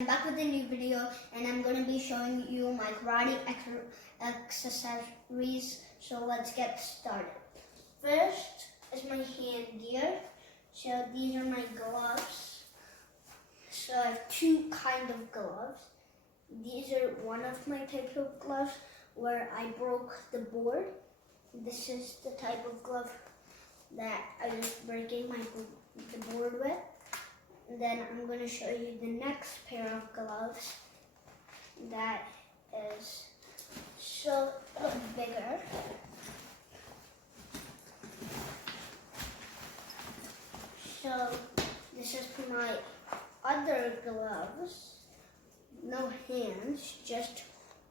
I'm back with a new video, and I'm going to be showing you my karate accessories. So let's get started. First is my hand gear. So these are my gloves. So I have two kind of gloves. These are one of my types of gloves where I broke the board. This is the type of glove that I was breaking the board with. And then I'm going to show you the next pair of gloves that is so bigger. So this is for my other gloves, no hands, just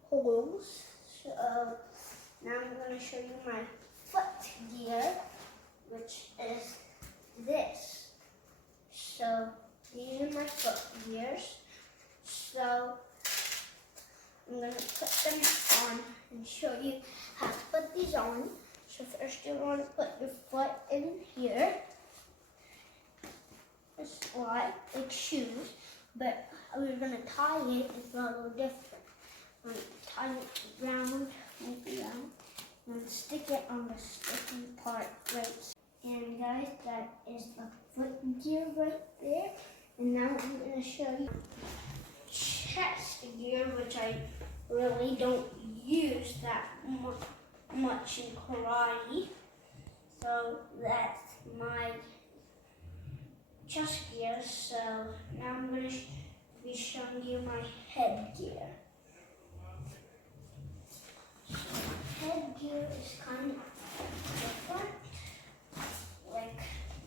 holes. So now I'm going to show you my foot gear, which is this. So these are my foot gears. So I'm going to put them on and show you how to put these on. So first you want to put your foot in here. It's like shoes, but we're going to tie it. It's a little different. I'm going to tie it round, and stick it on the sticky part right. And guys, that is the foot gear right there. And now I'm going to show you chest gear, which I really don't use that much in karate. So that's my chest gear. So now I'm going to be showing you my head gear. So head gear is kind of different. Like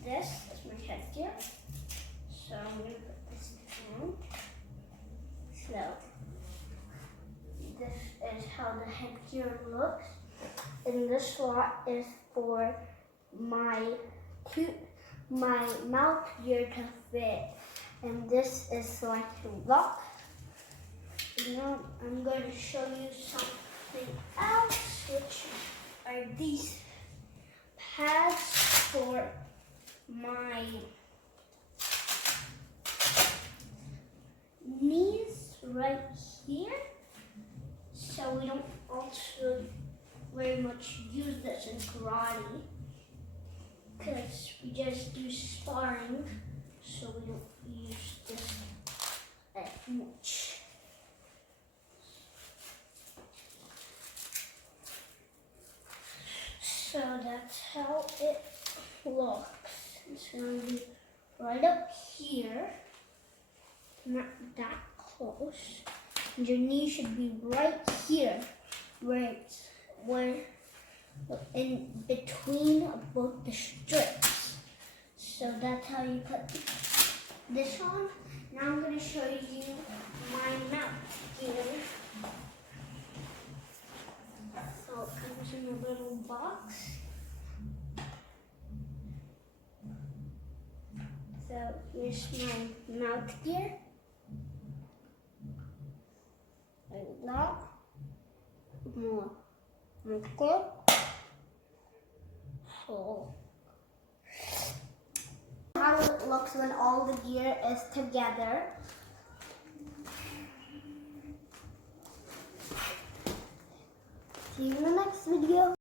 this is my head gear. So I'm going to put this down. So this is how the headgear looks. And this slot is for my mouth gear to fit. And this is like to lock. And now I'm going to show you something else, which are these pads for my knees right here. So we don't also very much use this in karate because we just do sparring, so we don't use this that much. So that's how it looks. It's going to be right up here, not that close. And your knee should be right here, where in between both the strips. So that's how you put this on. Now I'm going to show you my mouth gear. So it comes in a little box. So here's my mouth gear. Like that. More. Okay. So how it looks when all the gear is together. See you in the next video.